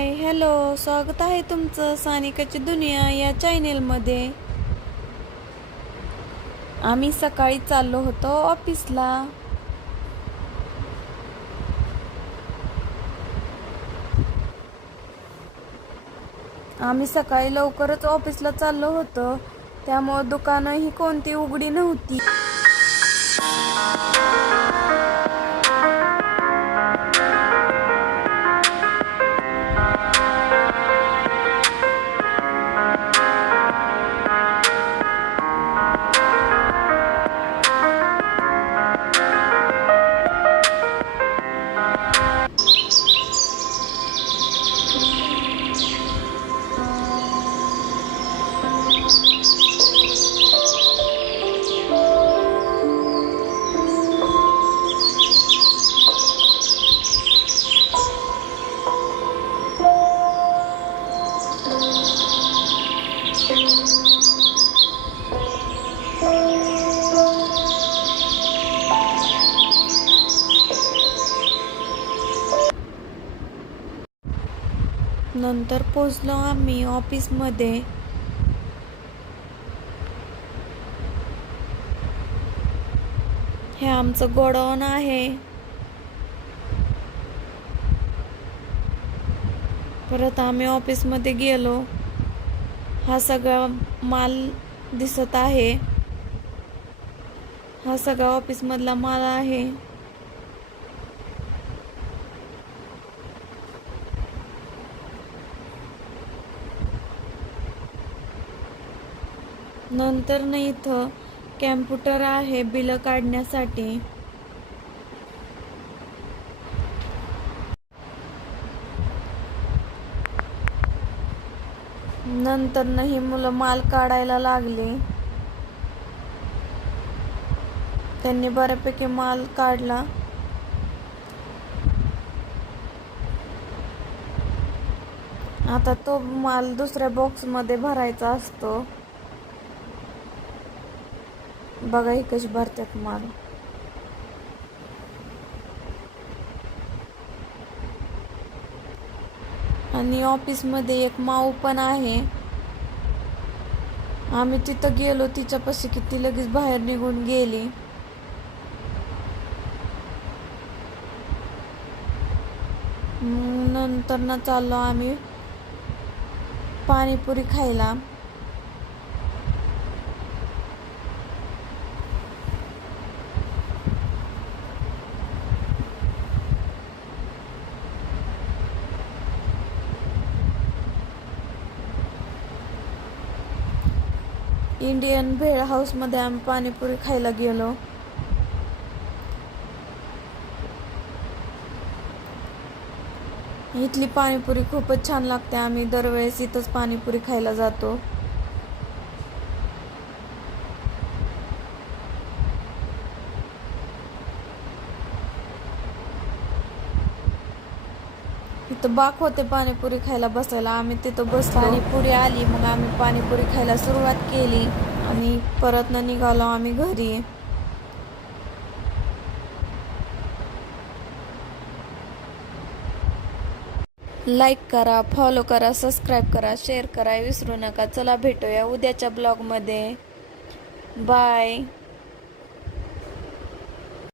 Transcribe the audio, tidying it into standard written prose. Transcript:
Hi hello, स्वागत आहे तुमचं सानिकाची दुनिया या चॅनेलमध्ये. आम्ही सकाळी चाललो होतो ऑफिसला. आम्ही सकाळी लवकरच ऑफिसला चाललो होतो, त्यामुळे दुकानंही कोणती उघडी नव्हती. नंतर पोचलो आम्ही ऑफिसमध्ये. हे आमचं गोडाऊन आहे. परत आम्ही ऑफिसमध्ये गेलो. हा सगळा माल दिसत आहे. हा सगळा ऑफिसमधला माल आहे. नंतर ना इथं कॅम्प्युटर आहे बिल काढण्यासाठी. नंतर ना ही मुलं माल काढायला लागली. त्यांनी बऱ्यापैकी माल काढला. आता तो माल दुसऱ्या बॉक्समध्ये भरायचा असतो. बघा ही कशी भरतात माल. आणि ऑफिसमध्ये एक माऊ पण आहे. आम्ही तिथं गेलो तिच्यापाशी की ती लगेच बाहेर निघून गेली. नंतर ना चाललो आम्ही पाणीपुरी खायला. इंडियन भेळ हाऊसमध्ये आम्ही पाणीपुरी खायला गेलो. इथली पाणीपुरी खूपच छान लागते. आम्ही दरवेळेस इथंच पाणीपुरी खायला जातो. इथं बाक होते पाणीपुरी खायला बसायला. आम्ही तिथं बसलो. पाणीपुरी आली, मग आम्ही पाणीपुरी खायला सुरुवात केली आणि परत न निघालो आम्ही घरी. लाईक करा, फॉलो करा, सबस्क्राईब करा, शेअर करा विसरू नका. चला भेटूया उद्याच्या ब्लॉगमध्ये. बाय.